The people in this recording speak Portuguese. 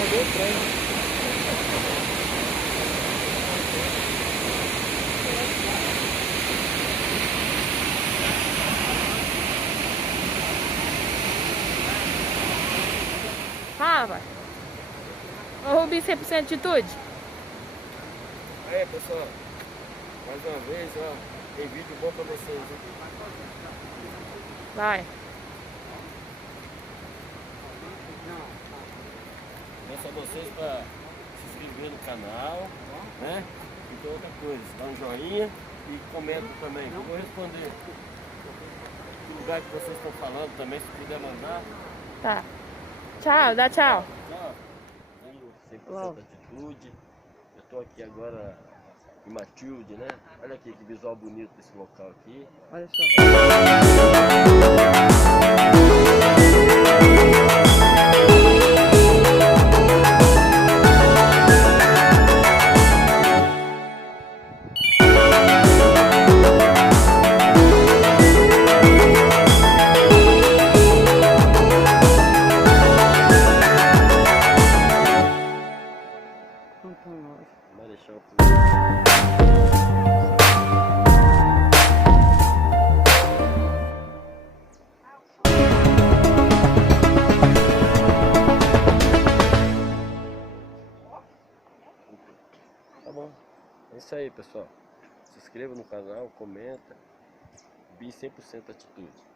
morder o trem. Fala. Ô Rubi, 100% atitude? Aí pessoal, mais uma vez, ó, tem vídeo bom pra vocês, hein? Vai. Peço a vocês para se inscrever no canal, né? E então, outra coisa, dá um joinha e comenta também. Eu vou responder que lugar que vocês estão falando também, se puder mandar. Tá. Tchau, dá tchau. Tchau. 100% atitude. Eu tô aqui agora em Matilde, né? Olha aqui que visual bonito desse local aqui. Olha só. Marechal. Tá bom. É isso aí, pessoal. Se inscreva no canal, comenta. Bi 100% atitude.